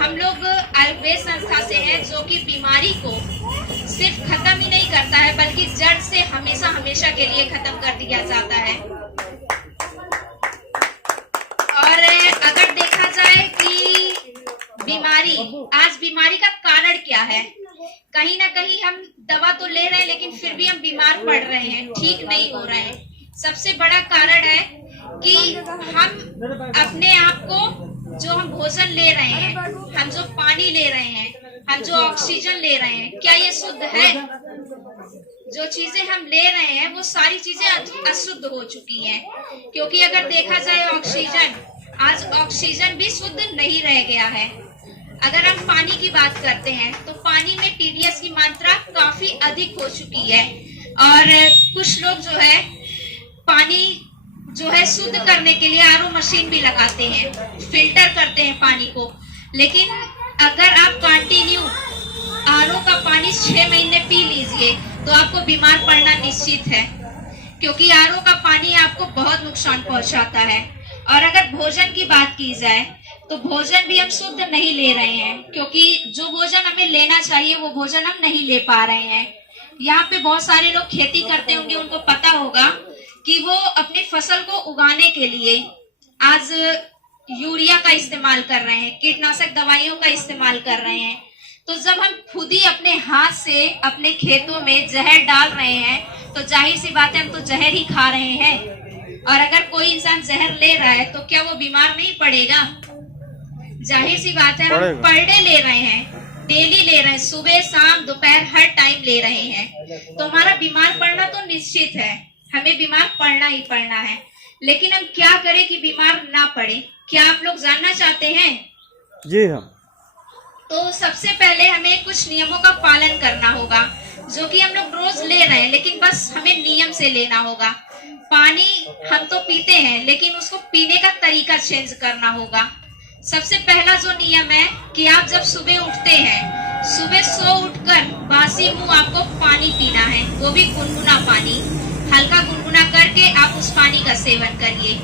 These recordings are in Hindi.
हम लोग आयुर्वेद संस्था से हैं जो कि बीमारी को सिर्फ खत्म ही नहीं करता है बल्कि जड़ से हमेशा हमेशा के लिए खत्म कर दिया जाता है। और अगर देखा जाए कि आज बीमारी का कारण क्या है, कहीं ना कहीं हम दवा तो ले रहे हैं लेकिन फिर भी हम बीमार पड़ रहे हैं, ठीक नहीं हो रहे हैं। सबसे बड़ा कारण है कि हम अपने आप को, जो हम भोजन ले रहे हैं, हम जो पानी ले रहे हैं, हम जो ऑक्सीजन ले रहे हैं, क्या ये शुद्ध है? जो चीजें हम ले रहे हैं वो सारी चीजें अशुद्ध हो चुकी हैं। क्योंकि अगर देखा जाए आज ऑक्सीजन भी शुद्ध नहीं रह गया है। अगर हम पानी की बात करते हैं तो पानी में टीडीएस की मात्रा काफी अधिक हो चुकी है और कुछ लोग जो है पानी जो है शुद्ध करने के लिए आरओ मशीन भी लगाते हैं, फिल्टर करते हैं पानी को। लेकिन अगर आप कंटिन्यू आरओ का पानी 6 महीने पी लीजिए तो आपको बीमार पड़ना निश्चित है, क्योंकि आरओ का पानी आपको बहुत नुकसान पहुंचाता है। और अगर भोजन की बात की जाए तो भोजन भी हम शुद्ध नहीं ले रहे हैं, क्योंकि जो भोजन हमें लेना चाहिए वो भोजन हम नहीं ले पा रहे हैं। यहाँ पे बहुत सारे लोग खेती करते होंगे, उनको पता होगा कि वो अपनी फसल को उगाने के लिए आज यूरिया का इस्तेमाल कर रहे हैं, कीटनाशक दवाइयों का इस्तेमाल कर रहे हैं। तो जब हम खुद ही अपने हाथ से अपने खेतों में जहर डाल रहे हैं तो जाहिर सी बात है हम तो जहर ही खा रहे हैं। और अगर कोई इंसान जहर ले रहा है तो क्या वो बीमार नहीं पड़ेगा? जाहिर सी बात है, हम पर डे ले रहे हैं, डेली ले रहे हैं, सुबह शाम दोपहर हर टाइम ले रहे हैं, तो हमारा बीमार पड़ना तो निश्चित है, हमें बीमार पड़ना ही पड़ना है। लेकिन हम क्या करें कि बीमार ना पड़े? क्या आप लोग जानना चाहते हैं? जी हाँ। तो सबसे पहले हमें कुछ नियमों का पालन करना होगा, जो कि हम लोग रोज ले रहे हैं, लेकिन बस हमें नियम से लेना होगा। पानी हम तो पीते हैं लेकिन उसको पीने का तरीका चेंज करना होगा। सबसे पहला जो नियम है कि आप जब सुबह उठते हैं, सुबह सो उठकर बासी मुंह आपको पानी पीना है, वो भी गुनगुना पानी, हल्का गुनगुना करके आप उस पानी का सेवन करिए।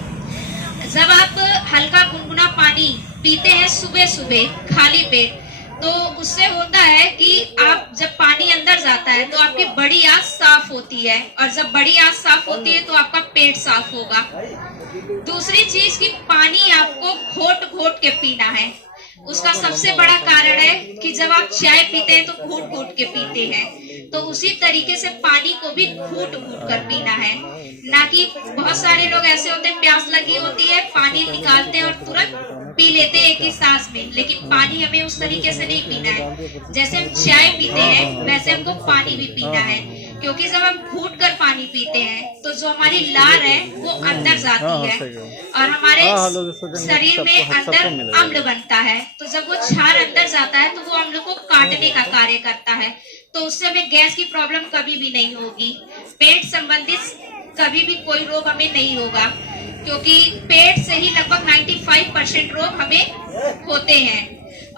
जब आप हल्का गुनगुना पानी पीते हैं सुबह सुबह खाली पेट, तो उससे होता है कि आप जब पानी अंदर जाता है तो आपकी बड़ी आंत साफ होती है, और जब बड़ी आंत साफ होती है तो आपका पेट साफ होगा। दूसरी चीज कि पानी आपको घोट घोट के पीना है। उसका सबसे बड़ा कारण है कि जब आप चाय पीते हैं तो घूट घूट के पीते हैं, तो उसी तरीके से पानी को भी घूट घूट कर पीना है। ना कि बहुत सारे लोग ऐसे होते हैं, प्यास लगी होती है, पानी निकालते हैं और तुरंत पी लेते हैं एक ही सांस में। लेकिन पानी हमें उस तरीके से नहीं पीना है। जैसे हम चाय पीते हैं वैसे हमको पानी भी पीना है, क्योंकि जब हम घूट कर पानी पीते हैं तो जो हमारी लार है वो अंदर जाती है और हमारे शरीर में अंदर अम्ल बनता है। तो जब वो क्षार अंदर जाता है तो वो अम्ल को काटने का कार्य करता है, तो उससे हमें गैस की प्रॉब्लम कभी भी नहीं होगी। पेट संबंधित कभी भी कोई रोग हमें नहीं होगा, क्योंकि पेट से ही लगभग 95% रोग हमें होते हैं।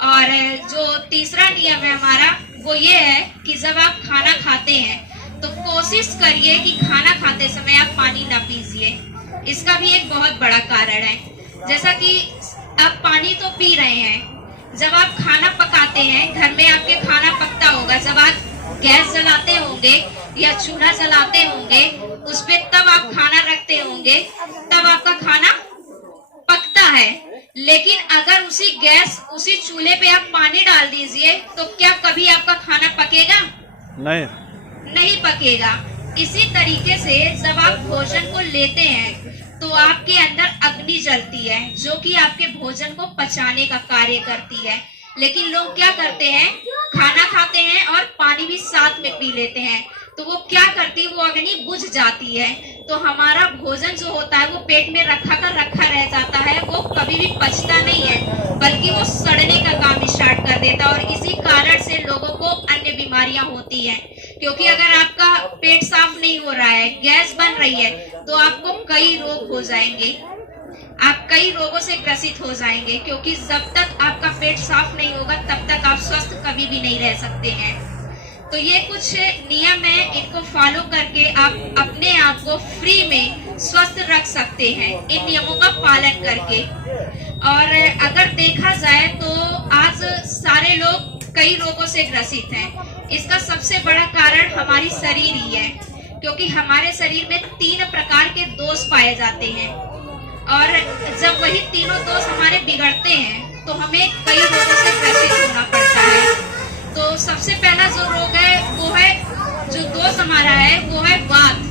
और जो तीसरा नियम है हमारा वो ये है कि जब आप खाना खाते हैं तो कोशिश करिए कि खाना खाते समय आप पानी ना पीजिए। इसका भी एक बहुत बड़ा कारण है। जैसा कि आप पानी तो पी रहे हैं, जब आप खाना पकाते हैं, घर में आपके खाना पकता होगा, जब आप गैस जलाते होंगे या चूल्हा जलाते होंगे उस पे, तब आप खाना रखते होंगे, तब आपका खाना पकता है। लेकिन अगर उसी गैस उसी चूल्हे पे आप पानी डाल दीजिए तो क्या कभी आपका खाना पकेगा? नहीं पकेगा। इसी तरीके से जब आप भोजन को लेते हैं तो आपके अंदर अग्नि जलती है, जो कि आपके भोजन को पचाने का कार्य करती है। लेकिन लोग क्या करते हैं, खाना खाते हैं और पानी भी साथ में पी लेते हैं, तो वो क्या करती है, वो अग्नि बुझ जाती है, तो हमारा भोजन जो होता है वो पेट में रखा का रखा रह जाता है, वो कभी भी पचता नहीं है, बल्कि वो सड़ने का काम स्टार्ट कर देता है। और इसी कारण से लोगों को अन्य बीमारियां होती हैं, क्योंकि अगर आपका पेट साफ नहीं हो रहा है, गैस बन रही है, तो आपको कई रोग हो जाएंगे, आप कई रोगों से ग्रसित हो जाएंगे। क्योंकि जब तक आपका पेट साफ नहीं होगा तब तक आप स्वस्थ कभी भी नहीं रह सकते हैं। तो ये कुछ नियम है, इनको फॉलो करके आप अपने आप को फ्री में स्वस्थ रख सकते हैं इन नियमों का पालन करके। और अगर देखा जाए तो आज कई रोगों से ग्रसित हैं। इसका सबसे बड़ा कारण हमारी शरीर ही है, क्योंकि हमारे शरीर में 3 प्रकार के दोष पाए जाते हैं और जब वही तीनों दोष हमारे बिगड़ते हैं तो हमें कई रोगों से ग्रसित होना पड़ता है। तो सबसे पहला जो रोग है वो है, जो दोष हमारा है वो है वात।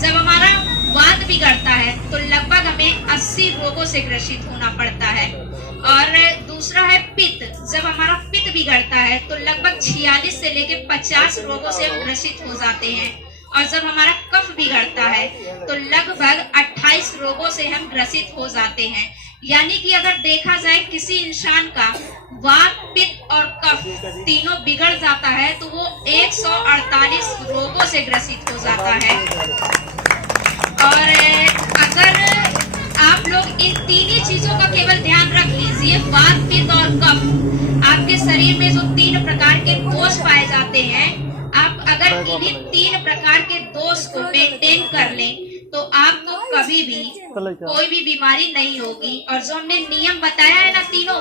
जब हमारा वात बिगड़ता है तो लगभग हमें 80 रोगों से ग्रसित होना पड़ता है। और दूसरा है पित्त। जब हमारा पित्त बिगड़ता है तो लगभग 46 से लेके 50 रोगों से हम ग्रसित हो जाते हैं। और जब हमारा कफ बिगड़ता है तो लगभग 28 रोगों से हम ग्रसित हो जाते हैं। यानी कि अगर देखा जाए किसी इंसान का वात, पित्त और कफ तीनों बिगड़ जाता है तो वो 148 रोगों से ग्रसित हो जाता है। और अगर आप लोग इन 3 ही चीजों का केवल ध्यान रख लीजिए, वात, पित्त और कफ, आपके शरीर में जो 3 प्रकार के दोष पाए जाते हैं, आप अगर इन्हीं 3 प्रकार के दोष को मेंटेन कर लें तो आपको कभी भी कोई भी बीमारी नहीं होगी। और जो हमने नियम बताया है ना तीनों,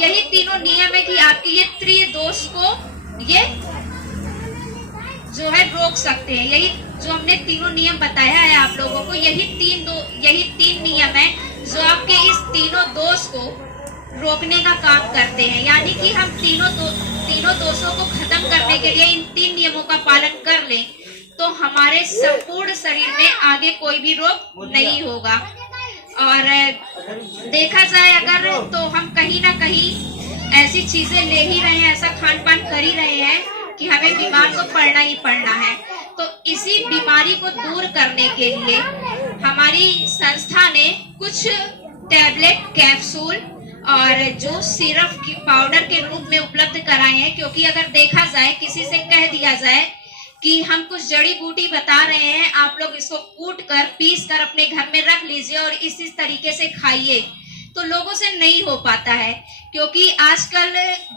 यही तीनों नियम है कि आपके ये 3 दोष को ये जो है रोक सकते हैं। यही जो हमने तीनों नियम बताया है आप लोगों को, यही 3 नियम है जो आपके इस तीनों दोष को रोकने का काम करते हैं। यानी कि हम तीनों दोषों को खत्म करने के लिए इन 3 नियमों का पालन कर लें तो हमारे संपूर्ण शरीर में आगे कोई भी रोग नहीं होगा। और देखा जाए अगर तो हम कहीं ना कहीं ऐसी चीजें ले ही रहे हैं, ऐसा खान पान कर ही रहे हैं कि हमें बीमार तो पड़ना ही पड़ना है। तो इसी बीमारी को दूर करने के लिए हमारी संस्था ने कुछ टैबलेट, कैप्सूल और जो सिरप की पाउडर के रूप में उपलब्ध कराए हैं। क्योंकि अगर देखा जाए, किसी से कह दिया जाए कि हम कुछ जड़ी बूटी बता रहे हैं, आप लोग इसको कूट कर, पीस कर अपने घर में रख लीजिए और इस तरीके से खाइए, तो लोगों से नहीं हो पाता है। क्योंकि आजकल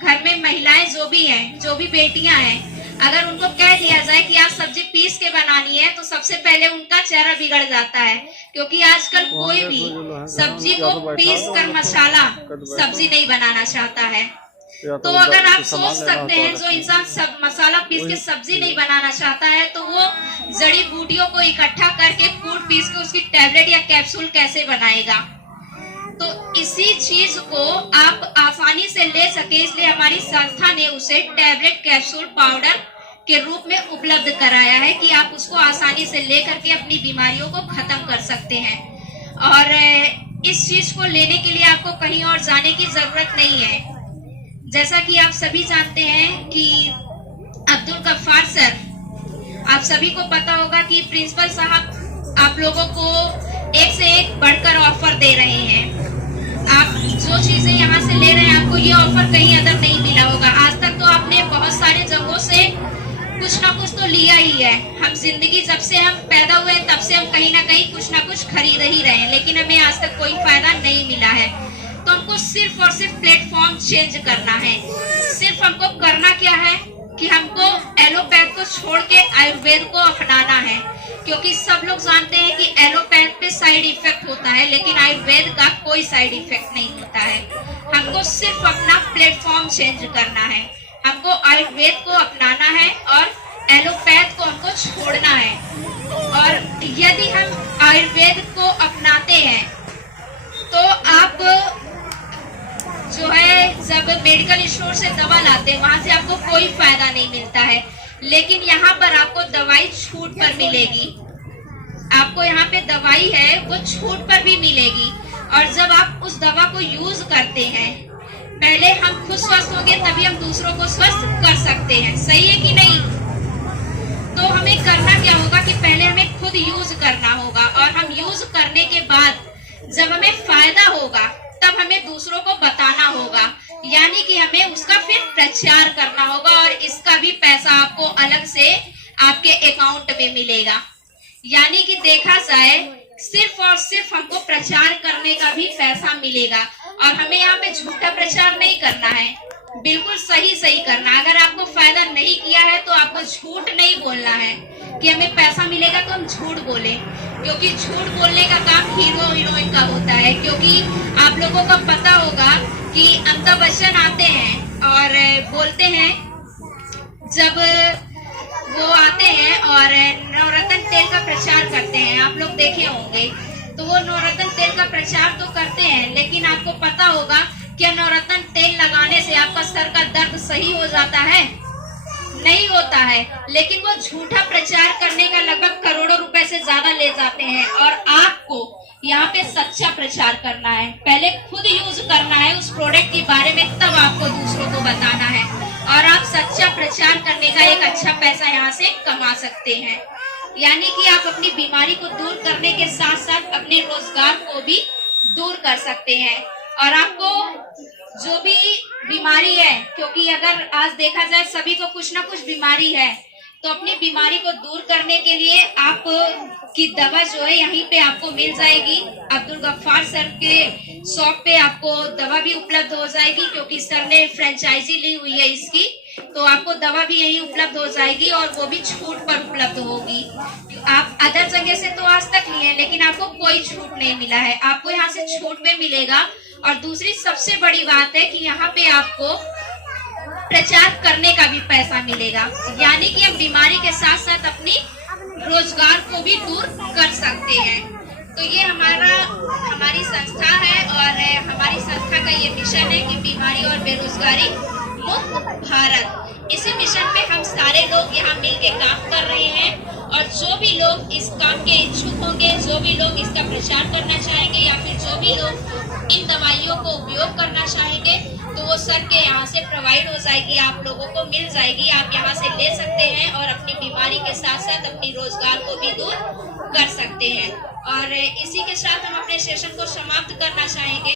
घर में महिलाएं जो भी हैं, जो भी बेटियां हैं, अगर उनको कह दिया जाए कि आज सब्जी पीस के बनानी है तो सबसे पहले उनका चेहरा बिगड़ जाता है। क्योंकि आजकल कोई भी सब्जी को पीस कर मसाला सब्जी नहीं बनाना चाहता है। तो अगर आप सोच सकते हैं, जो इंसान सब मसाला पीस के सब्जी नहीं बनाना चाहता है तो वो जड़ी बूटियों को इकट्ठा करके कूट पीस के उसकी टैबलेट या कैप्सूल कैसे बनाएगा। तो इसी चीज को आप आसानी से ले सके, इसलिए हमारी संस्था ने उसे टैबलेट, कैप्सूल, पाउडर के रूप में उपलब्ध कराया है कि आप उसको आसानी से ले करके अपनी बीमारियों को खत्म कर सकते हैं। और इस चीज को लेने के लिए आपको कहीं और जाने की जरूरत नहीं है। जैसा कि आप सभी जानते हैं कि अब्दुल गफ्फार सर, आप सभी को पता होगा कि प्रिंसिपल साहब आप लोगों को एक से एक बढ़कर ऑफर दे रहे हैं। आप जो चीजें यहाँ से ले रहे हैं, आपको ये ऑफर कहीं अदर नहीं मिला होगा। आज तक तो आपने बहुत सारे जगहों से कुछ ना कुछ तो लिया ही है। हम जिंदगी जब से हम पैदा हुए तब से हम कहीं ना कहीं कुछ ना कुछ खरीद ही रहे हैं, लेकिन हमें आज तक कोई फायदा नहीं मिला है। तो हमको सिर्फ और सिर्फ प्लेटफॉर्म चेंज करना है। सिर्फ हमको करना क्या है कि हमको एलोपैथ को छोड़ के आयुर्वेद को अपनाना है। क्योंकि सब लोग जानते हैं कि एलोपैथ पे साइड इफेक्ट होता है, लेकिन आयुर्वेद का कोई साइड इफेक्ट नहीं होता है। हमको सिर्फ अपना प्लेटफॉर्म चेंज करना है। हमको आयुर्वेद को अपनाना है और एलोपैथ को हमको छोड़ना है। और यदि हम आयुर्वेद को अपनाते हैं तो आप जो है, जब मेडिकल स्टोर से दवा लाते हैं वहां से आपको कोई फायदा नहीं मिलता है, लेकिन यहाँ पर आपको दवाई छूट पर मिलेगी। आपको यहाँ पे दवाई है वो छूट पर भी मिलेगी। और जब आप उस दवा को यूज करते हैं, पहले हम खुद स्वस्थ होंगे तभी हम दूसरों को स्वस्थ कर सकते हैं। सही है कि नहीं? तो हमें करना क्या होगा कि पहले हमें खुद यूज करना होगा, और हम यूज करने के बाद जब हमें फायदा होगा तब हमें दूसरों को बताना होगा। यानी कि हमें उसका फिर प्रचार करना होगा और इसका भी पैसा आपको अलग से आपके अकाउंट में मिलेगा। यानी कि देखा जाए सिर्फ और सिर्फ हमको प्रचार करने का भी पैसा मिलेगा। और हमें यहाँ पे झूठा प्रचार नहीं करना है, बिल्कुल सही करना है। अगर आपको फायदा नहीं किया है तो आपको झूठ नहीं बोलना है कि हमें पैसा मिलेगा तो हम झूठ बोले, क्योंकि झूठ बोलने का काम हीरो हीरोइन का होता है। क्योंकि आप लोगों को पता होगा कि अमिताभ बच्चन आते हैं और बोलते हैं, जब वो आते हैं और नवरत्न तेल का प्रचार करते हैं, आप लोग देखे होंगे, तो वो नवरत्न तेल का प्रचार तो करते हैं, लेकिन आपको पता होगा कि नवरत्न तेल लगाने से आपका सर का दर्द सही हो जाता है? नहीं होता है। लेकिन वो झूठा प्रचार करने का लगभग करोड़ों रुपए से ज्यादा ले जाते हैं, और आपको यहाँ पे सच्चा प्रचार करना है, पहले खुद यूज करना है उस प्रोडक्ट के बारे में, तब आपको दूसरों को बताना है, और आप सच्चा प्रचार करने का एक अच्छा पैसा यहाँ से कमा सकते हैं। यानी कि आप अपनी बीमारी को दूर करने के साथ साथ अपने रोजगार को भी दूर कर सकते हैं। और आपको जो भी बीमारी है, क्योंकि अगर आज देखा जाए सभी को कुछ ना कुछ बीमारी है, तो अपनी बीमारी को दूर करने के लिए आप की दवा जो है यहीं पे आपको मिल जाएगी। अब्दुल गफ्फार सर के शॉप पे आपको दवा भी उपलब्ध हो जाएगी, क्योंकि सर ने फ्रेंचाइजी ली हुई है इसकी, तो आपको दवा भी यहीं उपलब्ध हो जाएगी, और वो भी छूट पर उपलब्ध होगी। आप अदर जगह से तो आज तक लिए, लेकिन आपको कोई छूट नहीं मिला है, आपको यहाँ से छूट में मिलेगा। और दूसरी सबसे बड़ी बात है कि यहाँ पे आपको प्रचार करने का भी पैसा मिलेगा, यानी कि हम बीमारी के साथ साथ अपनी रोजगार को भी दूर कर सकते हैं। तो ये हमारी संस्था है, और हमारी संस्था का ये मिशन है कि बीमारी और बेरोजगारी मुक्त भारत। इसी मिशन पे हम सारे लोग यहाँ मिलके काम कर रहे हैं, और जो भी लोग इस काम के इच्छुक होंगे, जो भी लोग इसका प्रचार करना चाहेंगे, या फिर जो भी लोग इन दवाइयों को उपयोग करना चाहेंगे, तो वो सर के यहाँ से प्रोवाइड हो जाएगी, आप लोगों को मिल जाएगी, आप यहाँ से ले सकते हैं, और अपनी बीमारी के साथ साथ अपनी रोजगार को भी दूर कर सकते हैं। और इसी के साथ हम अपने सेशन को समाप्त करना चाहेंगे।